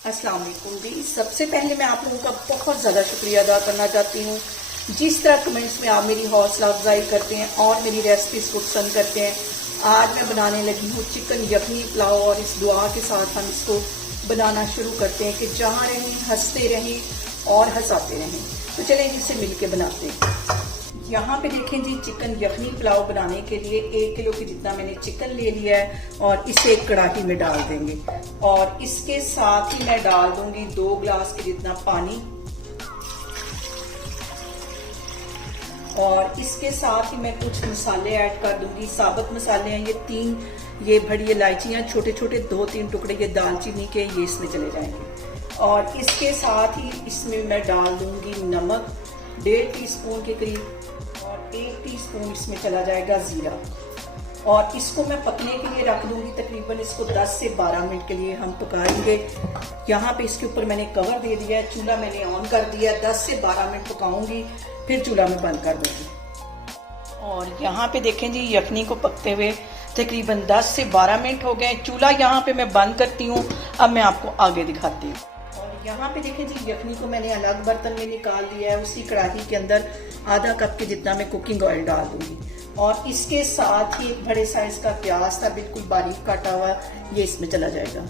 अस्सलाम वालेकुम जी। सबसे पहले मैं आप लोगों का बहुत ज़्यादा शुक्रिया अदा करना चाहती हूँ। जिस तरह कमेंट्स में आप मेरी हौसला अफजाई करते हैं और मेरी रेसिपीज़ को पसंद करते हैं। आज मैं बनाने लगी हूँ चिकन यखनी पुलाव और इस दुआ के साथ हम इसको बनाना शुरू करते हैं कि जहाँ रहें हंसते रहें और हंसाते रहें। तो चलें इसे मिलके बनाते हैं। यहाँ पे देखें जी, चिकन यखनी पुलाव बनाने के लिए 1 किलो के जितना मैंने चिकन ले लिया है और इसे एक कढ़ाई में डाल देंगे और इसके साथ ही मैं डाल दूंगी 2 गिलास के जितना पानी और इसके साथ ही मैं कुछ मसाले ऐड कर दूंगी। साबुत मसाले हैं ये 3, ये बड़ी इलायचियाँ छोटे छोटे 2-3 टुकड़े ये दालचीनी के, ये इसमें चले जाएंगे। और इसके साथ ही इसमें मैं डाल दूंगी नमक 1.5 टीस्पून के करीब और 1 टीस्पून इसमें चला जाएगा जीरा और इसको मैं पकने के लिए रख दूंगी। तकरीबन इसको 10 से 12 मिनट के लिए हम पकाएंगे। यहाँ पे इसके ऊपर मैंने कवर दे दिया है, चूल्हा मैंने ऑन कर दिया। 10 से 12 मिनट पकाऊंगी, फिर चूल्हा में बंद कर दूंगी। और यहाँ पे देखें जी, यखनी को पकते हुए तकरीबन 10 से 12 मिनट हो गए। चूल्हा यहाँ पे मैं बंद करती हूँ। अब मैं आपको आगे दिखाती हूँ। यहाँ पे देखें जी, यखनी को मैंने अलग बर्तन में निकाल दिया है। उसी कढ़ाई के अंदर आधा कप के जितना मैं कुकिंग ऑयल डाल दूंगी और इसके साथ ही एक बड़े साइज का प्याज था बिल्कुल बारीक काटा हुआ, ये इसमें चला जाएगा।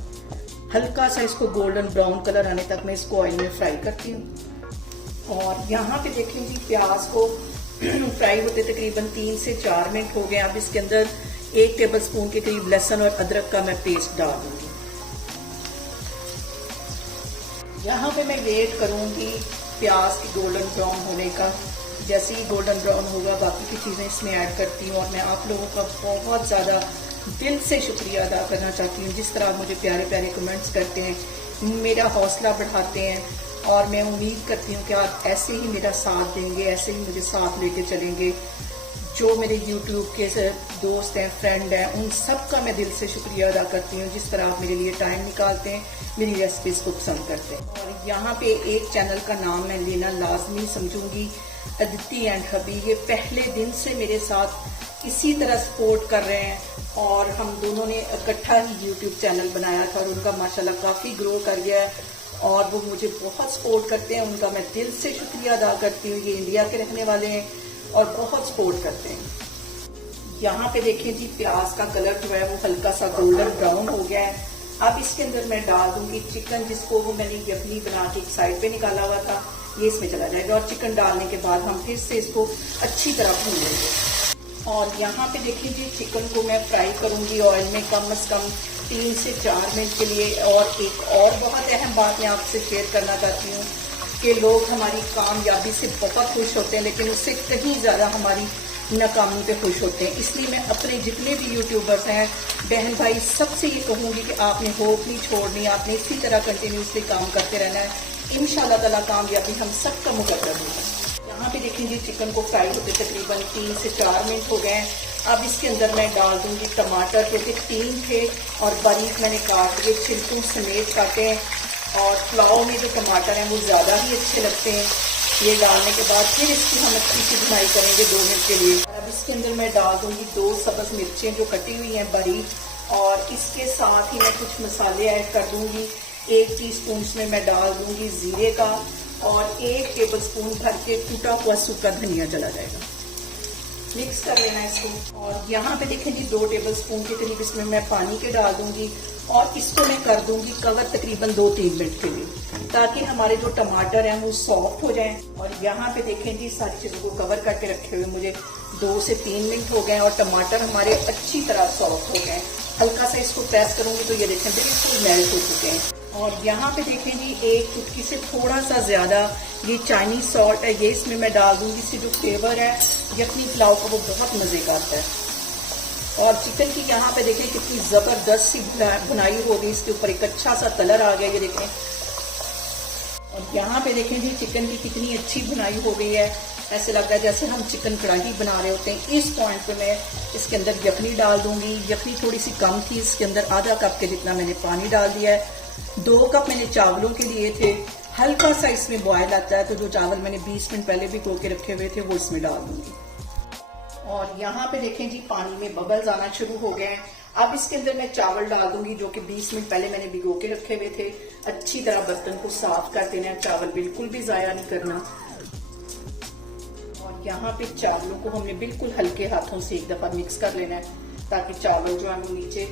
हल्का सा इसको गोल्डन ब्राउन कलर आने तक मैं इसको ऑयल में फ्राई करती हूँ। और यहाँ पे देखें जी, प्याज को फ्राई होते तकरीबन 3 से 4 मिनट हो गए। अब इसके अंदर 1 टेबल स्पून के करीब लहसुन और अदरक का मैं पेस्ट डाल दूंगी। यहाँ पे मैं वेट करूंगी प्याज की गोल्डन ब्राउन होने का। जैसे ही गोल्डन ब्राउन होगा बाकी की चीज़ें इसमें ऐड करती हूँ। और मैं आप लोगों का बहुत ज़्यादा दिल से शुक्रिया अदा करना चाहती हूँ। जिस तरह आप मुझे प्यारे प्यारे कमेंट्स करते हैं, मेरा हौसला बढ़ाते हैं और मैं उम्मीद करती हूँ कि आप ऐसे ही मेरा साथ देंगे, ऐसे ही मुझे साथ लेके चलेंगे। जो मेरे YouTube के दोस्त हैं, फ्रेंड हैं, उन सब का मैं दिल से शुक्रिया अदा करती हूँ जिस तरह आप मेरे लिए टाइम निकालते हैं, मेरी रेसिपीज़ को पसंद करते हैं। और यहाँ पे एक चैनल का नाम मैं लेना लाजमी समझूंगी, अदिति एंड हबी। ये पहले दिन से मेरे साथ इसी तरह सपोर्ट कर रहे हैं और हम दोनों ने इकट्ठा ही YouTube चैनल बनाया था और उनका माशाल्लाह काफ़ी ग्रो कर गया है और वो मुझे बहुत सपोर्ट करते हैं। उनका मैं दिल से शुक्रिया अदा करती हूँ। ये इंडिया के रहने वाले हैं और बहुत सपोर्ट करते हैं। यहाँ पे देखें जी, प्याज का कलर जो है वो हल्का सा गोल्डन ब्राउन हो गया है। अब इसके अंदर मैं डाल दूंगी चिकन, जिसको वो मैंने यखनी बना के एक साइड पे निकाला हुआ था, ये इसमें चला जाएगा। और चिकन डालने के बाद हम फिर से इसको अच्छी तरह भून लेंगे। और यहाँ पे देखिए जी, चिकन को मैं फ्राई करूंगी ऑयल में कम से कम 3 से 4 मिनट के लिए। और एक और बहुत अहम बात मैं आपसे शेयर करना चाहती हूँ कि लोग हमारी कामयाबी से बहुत खुश होते हैं, लेकिन उससे कहीं ज़्यादा हमारी नाकामी पे खुश होते हैं। इसलिए मैं अपने जितने भी यूट्यूबर्स हैं, बहन भाई, सबसे ये कहूँगी कि आपने होप नहीं छोड़नी, आपने इसी तरह कंटिन्यूसली काम करते रहना है। इंशाल्लाह ताला कामयाबी हम सबका मुकद्दर होगा। यहाँ पे देखेंगे चिकन को फ्राई होते तकरीबन 3 से 4 मिनट हो गए हैं। अब इसके अंदर मैं डाल दूंगी टमाटर, जैसे 3 थे और बारीक मैंने काट के छिलकों समेत काटे हैं। और पुलाव में जो टमाटर हैं वो ज़्यादा ही अच्छे लगते हैं। ये डालने के बाद फिर इसकी हम अच्छी सी भुनाई करेंगे 2 मिनट के लिए। अब इसके अंदर मैं डाल दूंगी 2 सब्ज़ मिर्चें जो कटी हुई हैं बारीक और इसके साथ ही मैं कुछ मसाले ऐड कर दूंगी। 1 टीस्पून इसमें मैं डाल दूंगी जीरे का और 1 टेबल स्पून भर के टूटा हुआ सूखा धनिया चला जाएगा। मिक्स कर लेना इसको। और यहाँ पे देखें जी, 2 टेबल स्पून के करीब इसमें मैं पानी के डाल दूंगी और इसको मैं कर दूंगी कवर तकरीबन 2-3 मिनट के लिए, ताकि हमारे जो टमाटर हैं वो सॉफ्ट हो जाएं। और यहाँ पे देखें जी, सारी चीज़ों को कवर करके रखे हुए मुझे 2 से 3 मिनट हो गए और टमाटर हमारे अच्छी तरह सॉफ्ट हो गए। हल्का सा इसको प्रेस करूंगी तो ये देखें बिल्कुल मेल्ट हो चुके हैं। और यहाँ पे देखें जी, 1 चुटकी से थोड़ा सा ज़्यादा ये चाइनीज सॉल्ट है, ये इसमें मैं डाल दूंगी। इससे जो फ्लेवर है यखनी पुलाव का वो बहुत मज़े का आता है। और चिकन की यहाँ पे देखें कितनी ज़बरदस्त सी भुनाई हो गई, इसके ऊपर एक अच्छा सा कलर आ गया, ये देखें। और यहाँ पे देखें जी, चिकन की कितनी अच्छी भुनाई हो गई है। ऐसे लग रहा है जैसे हम चिकन कढ़ाई बना रहे होते हैं। इस पॉइंट पे मैं इसके अंदर यखनी डाल दूंगी। यखनी थोड़ी सी कम थी, इसके अंदर आधा कप के जितना मैंने पानी डाल दिया है। 2 कप मैंने चावलों के लिए थे। हल्का सा इसमें बॉयल आता है तो जो चावल मैंने 20 मिनट पहले भी धो के रखे हुए थे वो इसमें डाल दूंगी। और यहाँ पे देखें जी, पानी में बबल्स आना शुरू हो गए हैं अब इसके अंदर मैं चावल डाल दूंगी जो कि 20 मिनट पहले मैंने भिगो के रखे हुए थे। अच्छी तरह बर्तन को साफ कर देना है, चावल बिल्कुल भी जाया नहीं करना। और यहाँ पे चावलों को हमने बिल्कुल हल्के हाथों से एक दफा मिक्स कर लेना है ताकि चावल जो है वो नीचे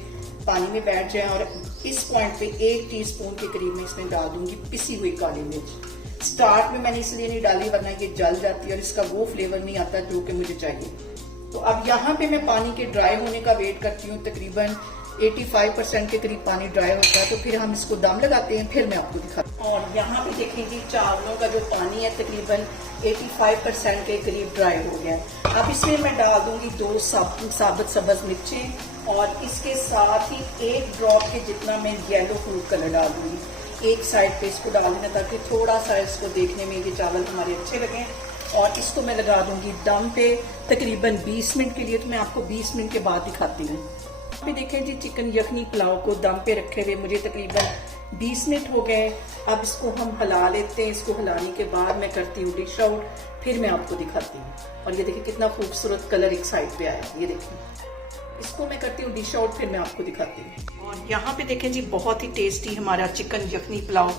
पानी में बैठ जाए। और इस पॉइंट पे 1 टीस्पून के करीब में इसमें डाल दूंगी पिसी हुई काली मिर्च। स्टार्ट में मैंने इसलिए नहीं डाली वरना ये जल जाती है और इसका वो फ्लेवर नहीं आता जो कि मुझे चाहिए। तो अब यहाँ पे मैं पानी के ड्राई होने का वेट करती हूँ। तकरीबन 85% के करीब पानी ड्राई होता है, तो फिर हम इसको दम लगाते हैं, फिर मैं आपको दिखाती हूँ। और यहाँ पे देखें जी चावलों का जो पानी है तकरीबन 85% के करीब ड्राई हो गया है। अब इसमें मैं डाल दूंगी 2 साबुत सब्ज मिर्चें और इसके साथ ही 1 ड्रॉप के जितना मैं येलो फूड कलर डाल दूंगी। एक साइड पे इसको डाल देना ताकि थोड़ा सा इसको देखने में ये चावल हमारे अच्छे लगे। और इसको मैं लगा दूंगी दम पे तकरीबन 20 मिनट के लिए। तो मैं आपको 20 मिनट के बाद दिखाती हूँ। अभी देखें जी चिकन यखनी पुलाव को दम पे रखे हुए मुझे तकरीबन 20 मिनट हो गए। अब इसको हम हिला लेते हैं। इसको हिलाने के बाद मैं करती हूँ डिश आउट, फिर मैं आपको दिखाती हूँ। और ये देखिए कितना खूबसूरत कलर एक साइड पे आया, ये देखिए। इसको मैं करती हूँ डिश आउट, फिर मैं आपको दिखाती हूँ। और यहाँ पे देखें जी बहुत ही टेस्टी हमारा चिकन यखनी पुलाव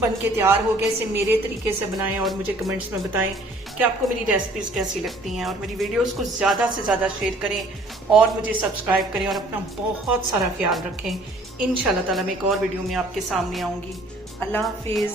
बन के तैयार हो गए। इसे मेरे तरीके से बनाएं और मुझे कमेंट्स में बताएं कि आपको मेरी रेसिपीज कैसी लगती हैं। और मेरी वीडियोस को ज़्यादा से ज़्यादा शेयर करें और मुझे सब्सक्राइब करें और अपना बहुत सारा ख्याल रखें। इंशाल्लाह ताला मैं एक और वीडियो में आपके सामने आऊँगी। अल्लाह हाफिज़।